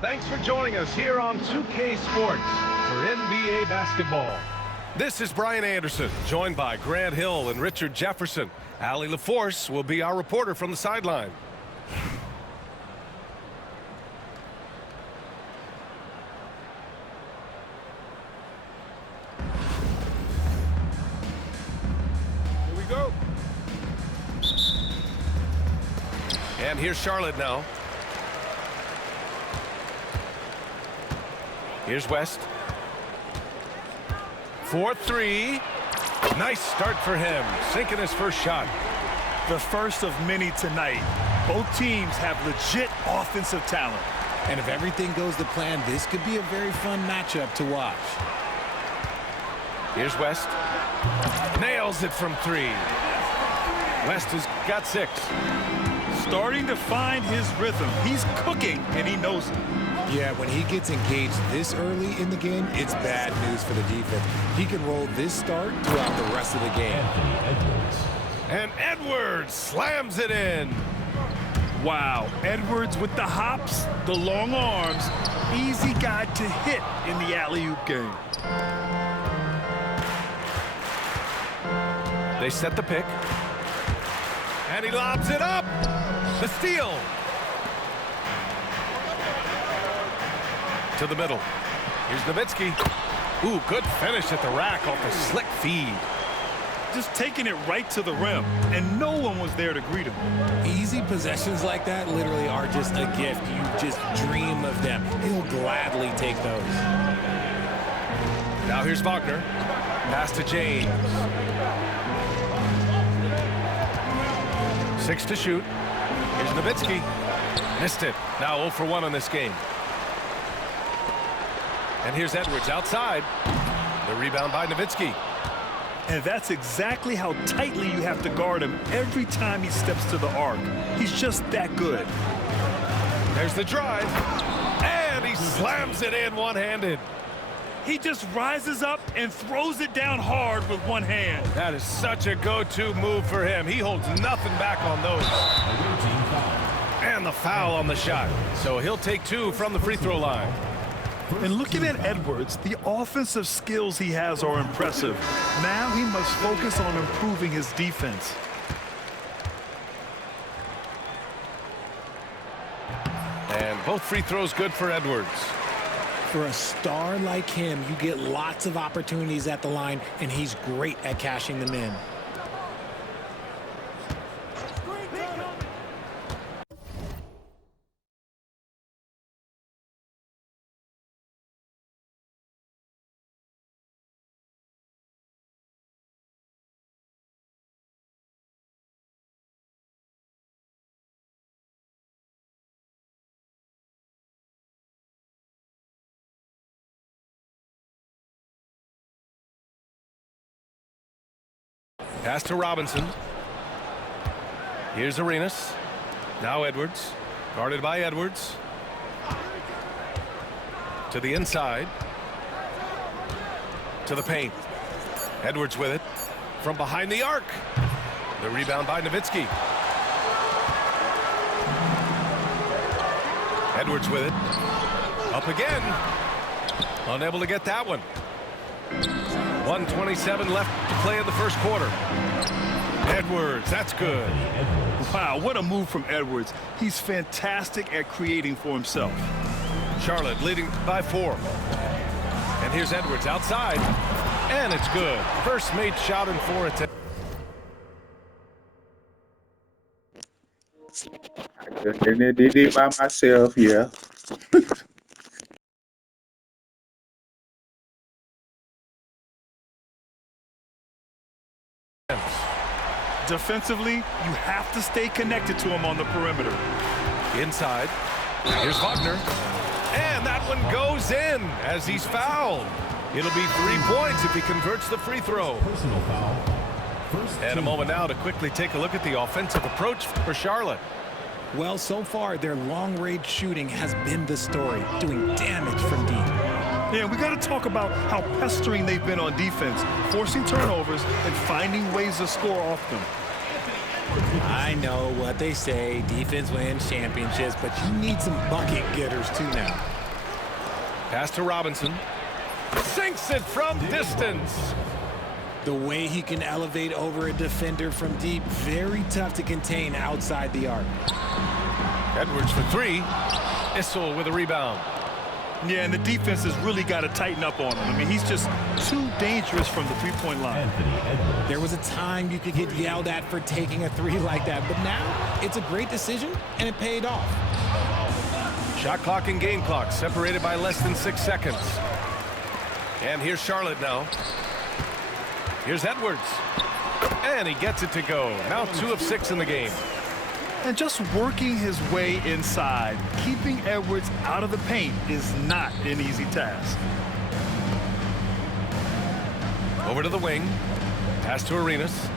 Thanks for joining us here on 2K Sports for NBA basketball. This is Brian Anderson, joined by Grant Hill and Richard Jefferson. Allie LaForce will be our reporter from the sideline. Here we go. And here's Charlotte now. Here's West. 4-3. Nice start for him, sinking his first shot. The first of many tonight. Both teams have legit offensive talent. And if everything goes to plan, this could be a very fun matchup to watch. Here's West. Nails it from 3. West has got 6. Starting to find his rhythm. He's cooking, and he knows it. Yeah, when he gets engaged this early in the game, it's bad news for the defense. He can roll this start throughout the rest of the game. And Edwards slams it in. Wow, Edwards with the hops, the long arms. Easy guy to hit in the alley-oop game. They set the pick. And he lobs it up. The steal. To the middle. Here's Nowitzki. Ooh, good finish at the rack off the slick feed. Just taking it right to the rim, and no one was there to greet him. Easy possessions like that literally are just a gift. You just dream of them. He'll gladly take those. Now here's Wagner. Pass to James. 6 to shoot. Here's Nowitzki. Missed it. Now 0 for 1 on this game. And here's Edwards outside. The rebound by Nowitzki. And that's exactly how tightly you have to guard him every time he steps to the arc. He's just that good. There's the drive. And he slams it in one-handed. He just rises up and throws it down hard with one hand. That is such a go-to move for him. He holds nothing back on those. And the foul on the shot. So he'll take 2 from the free throw line. And looking at Edwards, the offensive skills he has are impressive. Now he must focus on improving his defense. And both free throws good for Edwards. For a star like him, you get lots of opportunities at the line, and he's great at cashing them in. Pass to Robinson. Here's Arenas. Now Edwards. Guarded by Edwards. To the inside. To the paint. Edwards with it. From behind the arc. The rebound by Nowitzki. Edwards with it. Up again. Unable to get that one. 1:27 left to play in the first quarter. Edwards, that's good. Wow, what a move from Edwards. He's fantastic at creating for himself. Charlotte leading by 4. And here's Edwards outside. And it's good. First made shot in 4 attempts. I just did it by myself, yeah. Defensively, you have to stay connected to him on the perimeter. Inside. Here's Wagner. And that one goes in as he's fouled. It'll be 3 points if he converts the free throw. Personal foul. And a moment now to quickly take a look at the offensive approach for Charlotte. Well, so far, their long-range shooting has been the story, doing damage from deep. Yeah, we got to talk about how pestering they've been on defense, forcing turnovers and finding ways to score off them. I know what they say, defense wins championships, but you need some bucket getters too now. Pass to Robinson. Sinks it from distance. The way he can elevate over a defender from deep, very tough to contain outside the arc. Edwards for three. Issel with a rebound. Yeah, and the defense has really got to tighten up on him. I mean, he's just too dangerous from the three-point line. There was a time you could get yelled at for taking a three like that, but now it's a great decision, and it paid off. Shot clock and game clock separated by less than 6 seconds. And here's Charlotte now. Here's Edwards. And he gets it to go. Now 2 of 6 in the game. And just working his way inside, keeping Edwards out of the paint is not an easy task. Over to the wing. Pass to Arenas.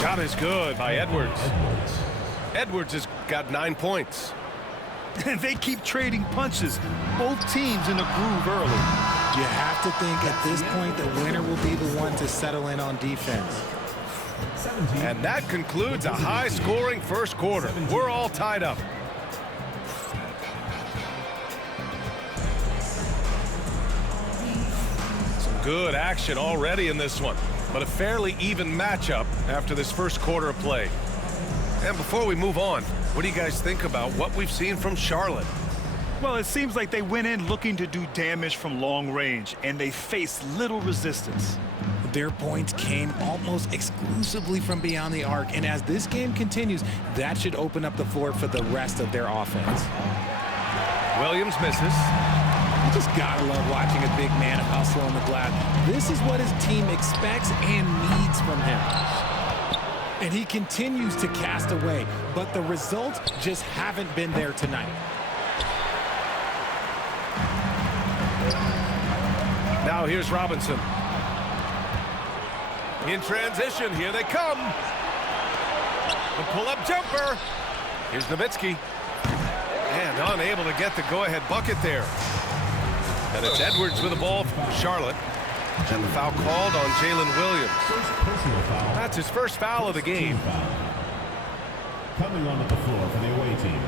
Shot is good by Edwards. Edwards has got 9 points. And they keep trading punches. Both teams in the groove early. You have to think at this point the winner will be the one to settle in on defense. And that concludes a high-scoring first quarter. We're all tied up. Some good action already in this one, but a fairly even matchup after this first quarter of play. And before we move on, what do you guys think about what we've seen from Charlotte? Well, it seems like they went in looking to do damage from long range, and they faced little resistance. Their points came almost exclusively from beyond the arc, and as this game continues, that should open up the floor for the rest of their offense. Williams misses. You just gotta love watching a big man hustle on the glass. This is what his team expects and needs from him. And he continues to cast away, but the results just haven't been there tonight. Now here's Robinson. In transition, here they come. The pull-up jumper. Here's Nowitzki. And unable to get the go-ahead bucket there. And it's Edwards with the ball from Charlotte. And the foul called on Jalen Williams. That's his first foul of the game. Coming onto the floor for the away team,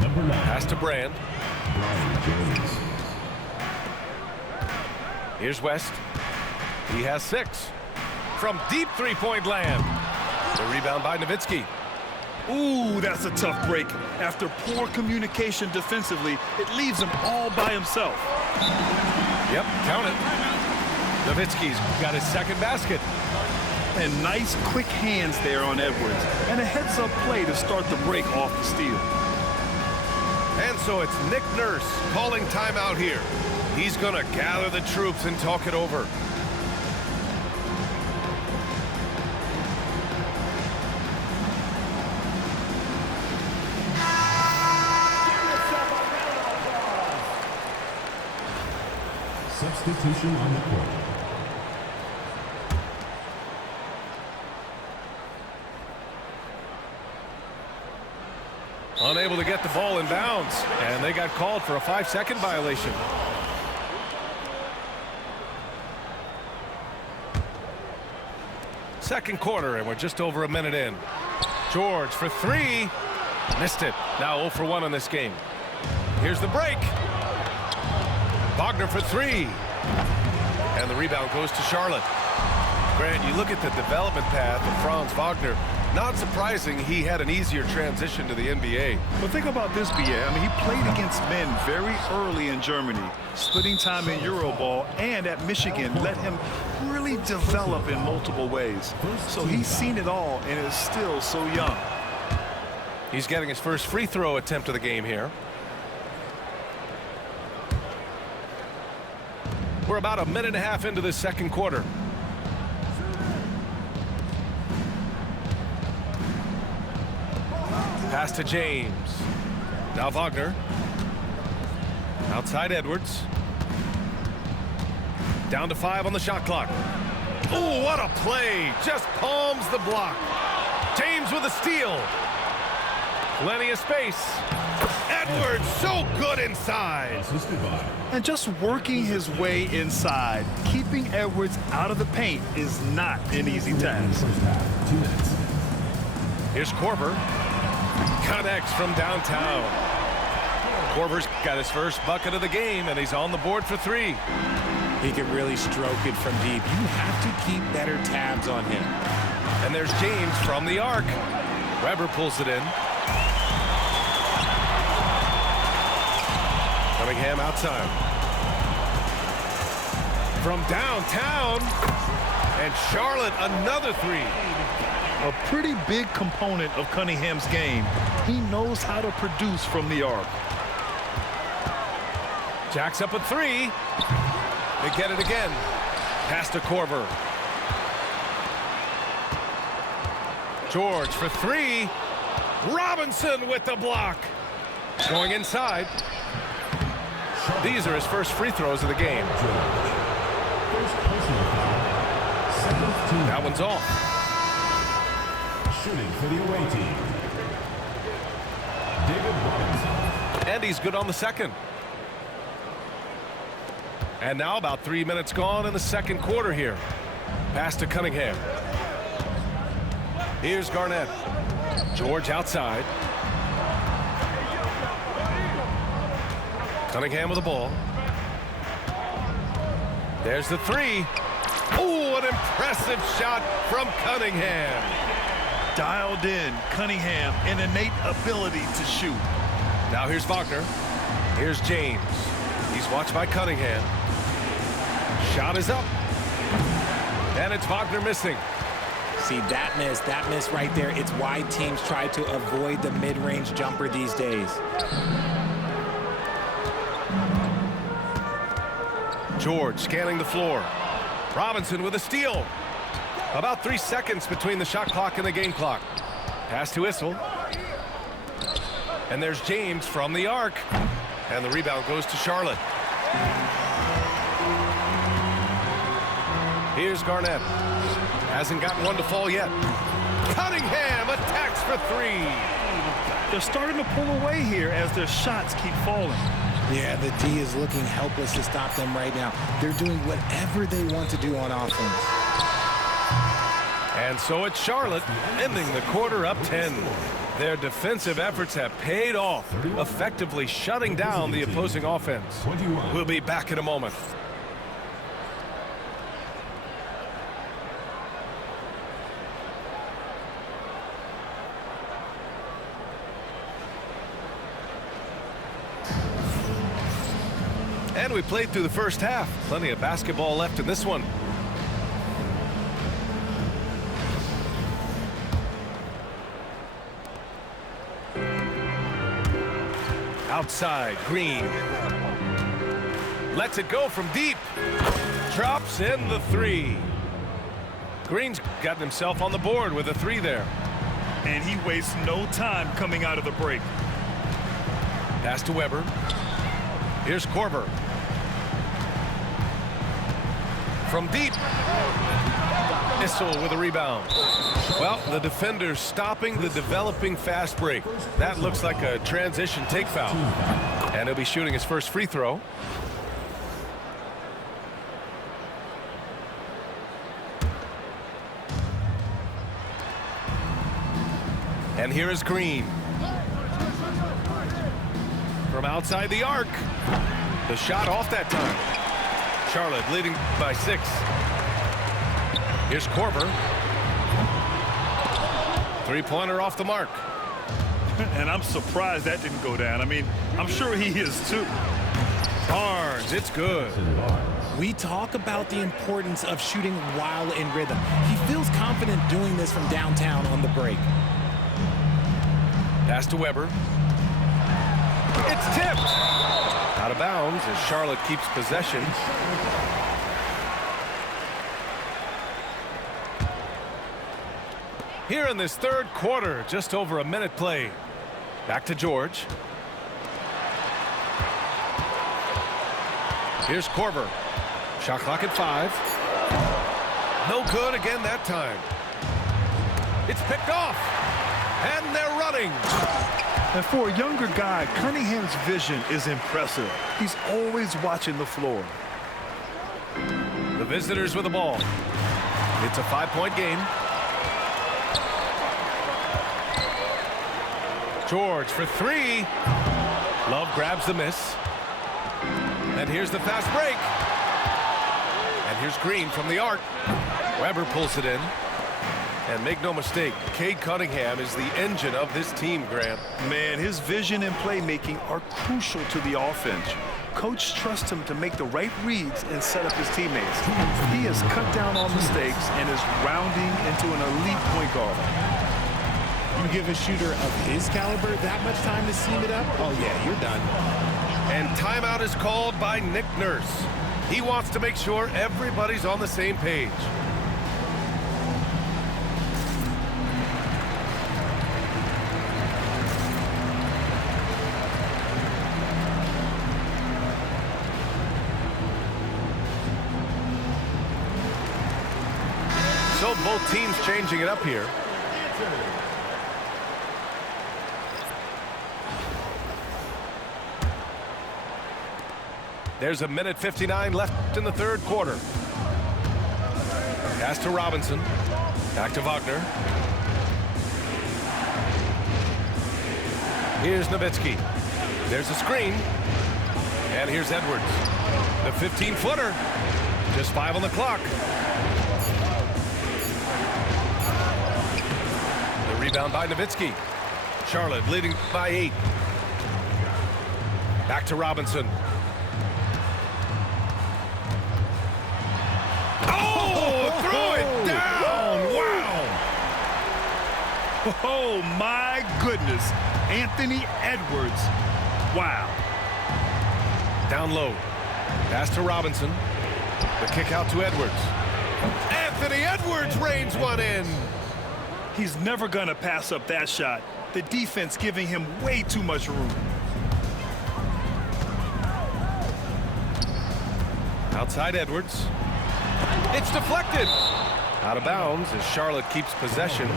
number 9. Pass to Brand. Brian Jones. Here's West. He has 6. From deep three-point land. The rebound by Nowitzki. Ooh, that's a tough break. After poor communication defensively, it leaves him all by himself. Yep, count it. Nowitzki's got his second basket. And nice, quick hands there on Edwards. And a heads-up play to start the break off the steal. And so it's Nick Nurse calling timeout here. He's going to gather the troops and talk it over. Substitution on the court. Unable to get the ball in bounds, and they got called for a 5-second violation. Second quarter, and we're just over a minute in. George for 3. Missed it. Now 0 for 1 in this game. Here's the break. Wagner for 3. And the rebound goes to Charlotte. Grant, you look at the development path of Franz Wagner. Not surprising he had an easier transition to the NBA. But think about this, B.A. I mean, he played against men very early in Germany, splitting time in Euroball, and at Michigan let him really develop in multiple ways. So he's seen it all and is still so young. He's getting his first free throw attempt of the game here. We're about a minute and a half into this second quarter. Pass to James. Now Wagner. Outside Edwards. Down to 5 on the shot clock. Oh, what a play. Just palms the block. James with a steal. Plenty of space. Edwards, so good inside. Assisted by And just working his way inside, keeping Edwards out of the paint is not an easy task. first half. 2 minutes. Here's Korver. Connects from downtown. Korver's got his first bucket of the game, and he's on the board for 3. He can really stroke it from deep. You have to keep better tabs on him. And there's James from the arc. Weber pulls it in. Cunningham outside. From downtown. And Charlotte, another 3. A pretty big component of Cunningham's game. He knows how to produce from the arc. Jacks up a 3. They get it again. Pass to Korver. George for 3. Robinson with the block. Going inside. These are his first free throws of the game. First personal foul. Second team. That one's off. Shooting for the away team. David Robinson. And he's good on the second. And now about 3 minutes gone in the second quarter here. Pass to Cunningham. Here's Garnett. George outside. Cunningham with the ball. There's the 3. Oh, an impressive shot from Cunningham. Dialed in, Cunningham, an innate ability to shoot. Now here's Wagner. Here's James. He's watched by Cunningham. Shot is up. And it's Wagner missing. See, that miss right there, it's why teams try to avoid the mid-range jumper these days. George scanning the floor. Robinson with a steal. About 3 seconds between the shot clock and the game clock. Pass to Issel. And there's James from the arc. And the rebound goes to Charlotte. Here's Garnett. Hasn't gotten one to fall yet. Cunningham attacks for 3. They're starting to pull away here as their shots keep falling. Yeah, the D is looking helpless to stop them right now. They're doing whatever they want to do on offense. And so it's Charlotte ending the quarter up 10. Their defensive efforts have paid off, effectively shutting down the opposing offense. 21. We'll be back in a moment. And we played through the first half. Plenty of basketball left in this one. Outside, Green. Lets it go from deep. Drops in the 3. Green's gotten himself on the board with a 3 there. And he wastes no time coming out of the break. Pass to Weber. Here's Korver. From deep. Issel with a rebound. Well, the defender's stopping the developing fast break. That looks like a transition take foul. And he'll be shooting his first free throw. And here is Green. From outside the arc. The shot off that time. Charlotte leading by 6. Here's Korver. 3-pointer off the mark. And I'm surprised that didn't go down. I mean, I'm sure he is too. Barnes, it's good. We talk about the importance of shooting while in rhythm. He feels confident doing this from downtown on the break. Pass to Weber. It's tipped. Out of bounds as Charlotte keeps possession. Here in this third quarter, just over a minute played. Back to George. Here's Korver. Shot clock at 5. No good again that time. It's picked off. And they're running. And for a younger guy, Cunningham's vision is impressive. He's always watching the floor. The visitors with the ball. It's a 5-point game. George for three. Love grabs the miss. And here's the fast break. And here's Green from the arc. Weber pulls it in. And make no mistake, Cade Cunningham is the engine of this team, Graham. Man, his vision and playmaking are crucial to the offense. Coach trusts him to make the right reads and set up his teammates. He has cut down on mistakes and is rounding into an elite point guard. You give a shooter of his caliber that much time to seam it up? Oh, yeah, you're done. And timeout is called by Nick Nurse. He wants to make sure everybody's on the same page. So both teams changing it up here. There's a minute 59 left in the third quarter. Pass to Robinson. Back to Wagner. Here's Nowitzki. There's a screen. And here's Edwards. The 15-footer. Just 5 on the clock. The rebound by Nowitzki. Charlotte leading by 8. Back to Robinson. Oh, my goodness. Anthony Edwards. Wow. Down low. Pass to Robinson. The kick out to Edwards. Anthony Edwards reins one in. He's never going to pass up that shot. The defense giving him way too much room. Outside Edwards. It's deflected. Out of bounds as Charlotte keeps possession.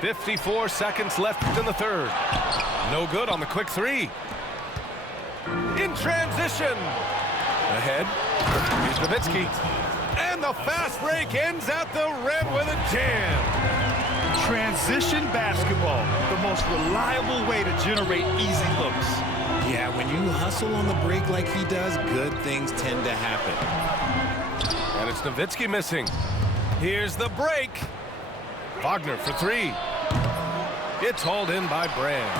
54 seconds left in the third. No good on the quick three. In transition. Ahead. Here's Nowitzki. And the fast break ends at the rim with a jam. Transition basketball, the most reliable way to generate easy looks. Yeah, when you hustle on the break like he does, good things tend to happen. And it's Nowitzki missing. Here's the break. Wagner for three. It's hauled in by Brand.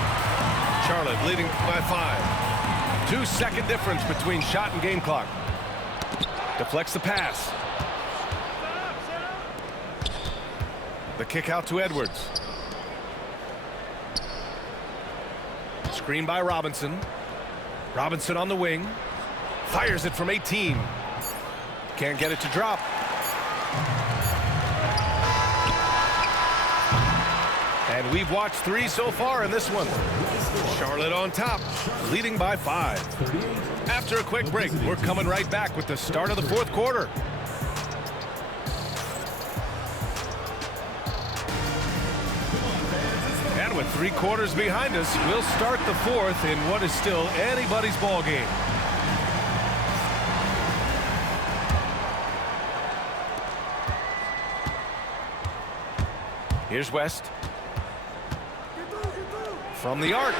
Charlotte leading by 5. 2-second difference between shot and game clock. Deflects the pass. The kick out to Edwards. Screen by Robinson. Robinson on the wing. Fires it from 18. Can't get it to drop. And we've watched 3 so far in this one. Charlotte on top, leading by 5. After a quick break, we're coming right back with the start of the fourth quarter. And with 3 quarters behind us, we'll start the fourth in what is still anybody's ball game. Here's West. From the arc.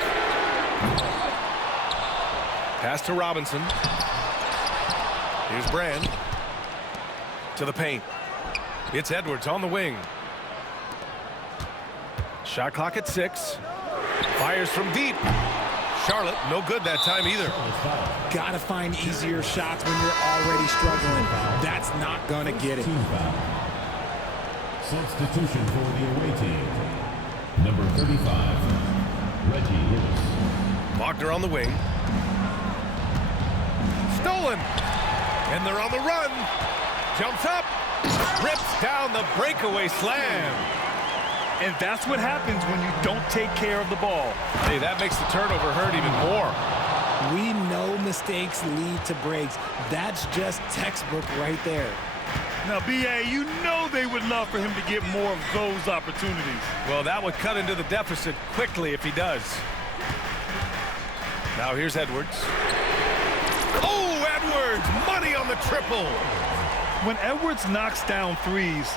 Pass to Robinson. Here's Brand. To the paint. It's Edwards on the wing. Shot clock at 6. Fires from deep. Charlotte, no good that time either. Gotta find easier shots when you're already struggling. That's not gonna get it. Substitution for the away team. Number 35, Reggie Lewis. Wagner on the wing. Stolen. And they're on the run. Jumps up. Rips down the breakaway slam. And that's what happens when you don't take care of the ball. Hey, that makes the turnover hurt even more. We know mistakes lead to breaks. That's just textbook right there. Now, B.A., you know they would love for him to get more of those opportunities. Well, that would cut into the deficit quickly if he does. Now here's Edwards. Oh, Edwards! Money on the triple! When Edwards knocks down threes,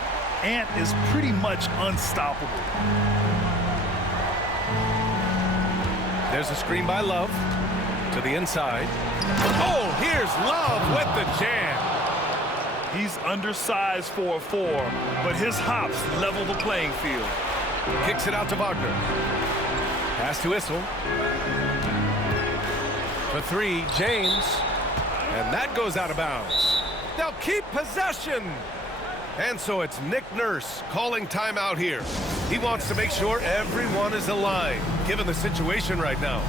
Ant is pretty much unstoppable. There's a screen by Love to the inside. Oh, here's Love with the jam. He's undersized for a 4, but his hops level the playing field. Kicks it out to Wagner. Pass to Issel. For 3, James. And that goes out of bounds. They'll keep possession. And so it's Nick Nurse calling timeout here. He wants to make sure everyone is aligned, given the situation right now.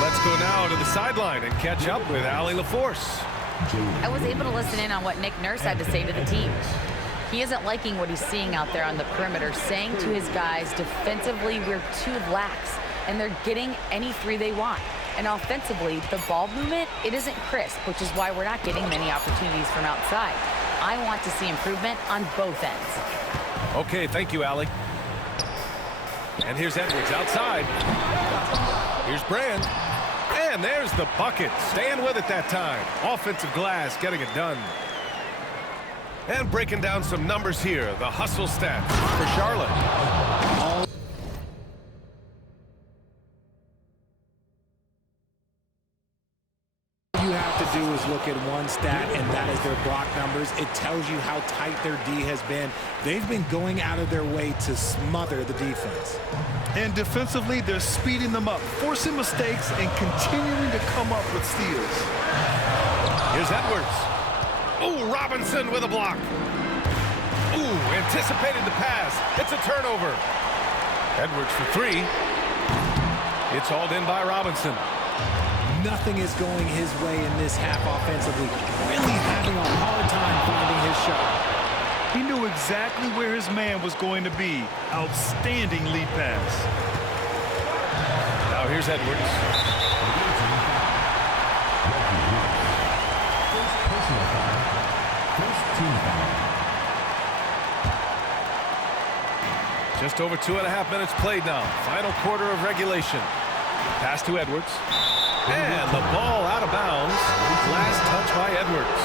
Let's go now to the sideline and catch up with Allie LaForce. I was able to listen in on what Nick Nurse had to say to the team. He isn't liking what he's seeing out there on the perimeter, saying to his guys, defensively, we're too lax, and they're getting any 3 they want. And offensively, the ball movement, it isn't crisp, which is why we're not getting many opportunities from outside. I want to see improvement on both ends. Okay, thank you, Allie. And here's Edwards outside. Here's Brand. And there's the bucket. Staying with it that time. Offensive glass getting it done. And breaking down some numbers here. The hustle stats for Charlotte. All you have to do is look at one stat, and that is their block numbers. It tells you how tight their D has been. They've been going out of their way to smother the defense. And defensively, they're speeding them up, forcing mistakes, and continuing to come up with steals. Here's Edwards. Oh, Robinson with a block. Ooh, anticipated the pass. It's a turnover. Edwards for 3. It's hauled in by Robinson. Nothing is going his way in this half offensively. Really having a hard time finding his shot. He knew exactly where his man was going to be. Outstanding lead pass. Now here's Edwards. Just over 2.5 minutes played now. Final quarter of regulation. Pass to Edwards. And the ball out of bounds. Last touch by Edwards.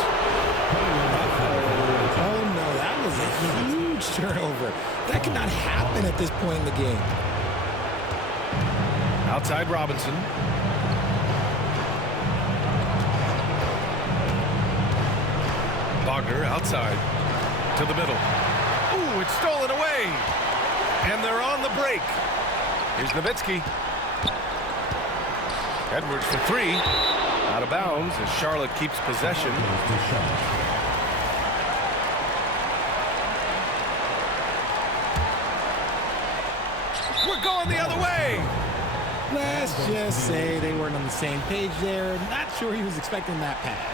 Oh no, that was a huge turnover. That could not happen at this point in the game. Outside Robinson. Wagner outside to the middle. Ooh, it's stolen away. And they're on the break. Here's Nowitzki. Edwards for 3. Out of bounds as Charlotte keeps possession. We're going the other way. Let's just say they weren't on the same page there. Not sure he was expecting that pass.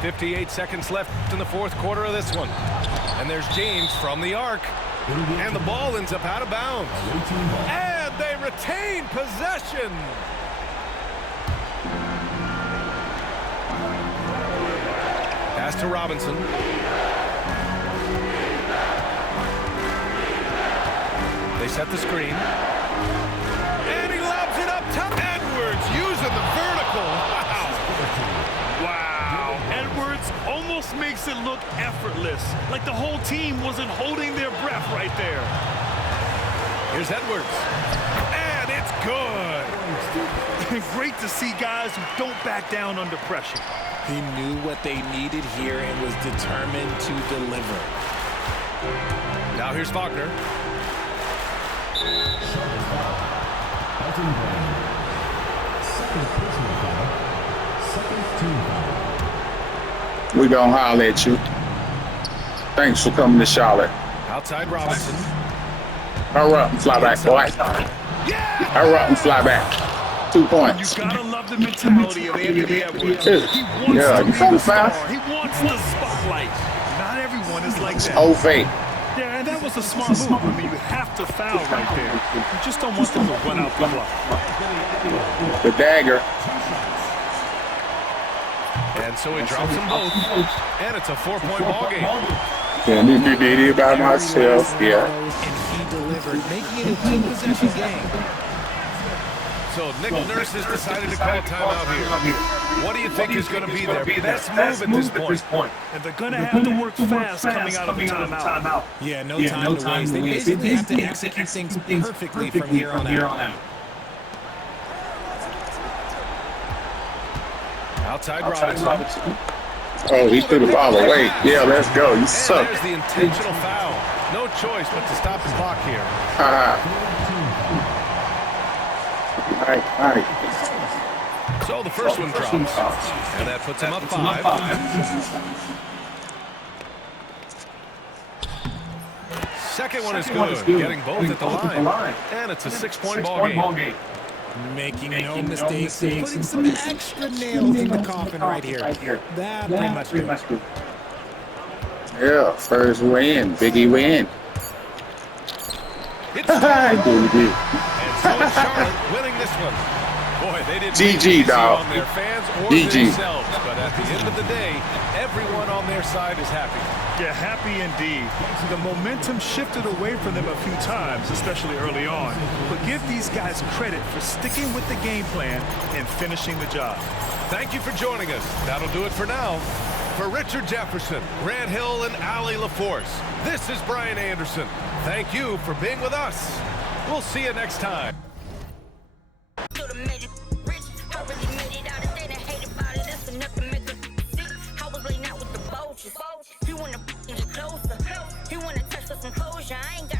58 seconds left in the 4th quarter of this one. And there's James from the arc. And the ball ends up out of bounds. And they retain possession. Pass to Robinson. They set the screen. And he lobs it up top. Edwards using the vertical. Wow. Edwards almost makes it look effortless, like the whole team wasn't holding their breath right there. Here's Edwards. And it's good. Great to see guys who don't back down under pressure. He knew what they needed here and was determined to deliver. Now here's Wagner. Elton Brand. Second personal foul. Second team foul. We gonna holler at you. Thanks for coming to Charlotte. Outside Robinson. Hurry up and fly back, boy. Hurry up and fly back. 2 points. You gotta love the mentality of Anthony Edwards. Yeah. He wants Yeah, to you be found the fast. star. He wants the spotlight. Not everyone just like that. Oh, fake. Yeah, and that was a smart move. I mean, you have to foul right there. You just don't want them to run out the block. The dagger. And so he drops them both. And it's a 4-point ball game. And you did it by myself. Yeah. And he delivered, making it a two-possession game. So Nick Nurse has decided to call timeout here. What do you think is going to be their best move at this point? And they're going to have to work fast coming out of the timeout. Yeah, no time to waste. They basically have to execute things perfectly from here on out. Outside Robinson. Oh, he threw the ball away. Yeah, let's go. You And suck. there's the intentional foul. No choice but to stop the clock here. All right. So the first one drops. And that puts him up 5. Second one is good. Getting both at the line. And it's a 6-point ball game. Making no mistakes, putting some extra nails in the coffin right here. That pretty much do it. Yeah, first win. Biggie win. It's and so it's Charlotte winning this one. Boy, they didn't GG, easy dog. on their fans or GG. themselves, but at the end of the day, everyone on their side is happy. Yeah, happy indeed. The momentum shifted away from them a few times, especially early on. But give these guys credit for sticking with the game plan and finishing the job. Thank you for joining us. That'll do it for now. For Richard Jefferson, Grant Hill, and Allie LaForce, this is Brian Anderson. Thank you for being with us. We'll see you next time. He wanna touch with some closure. I ain't got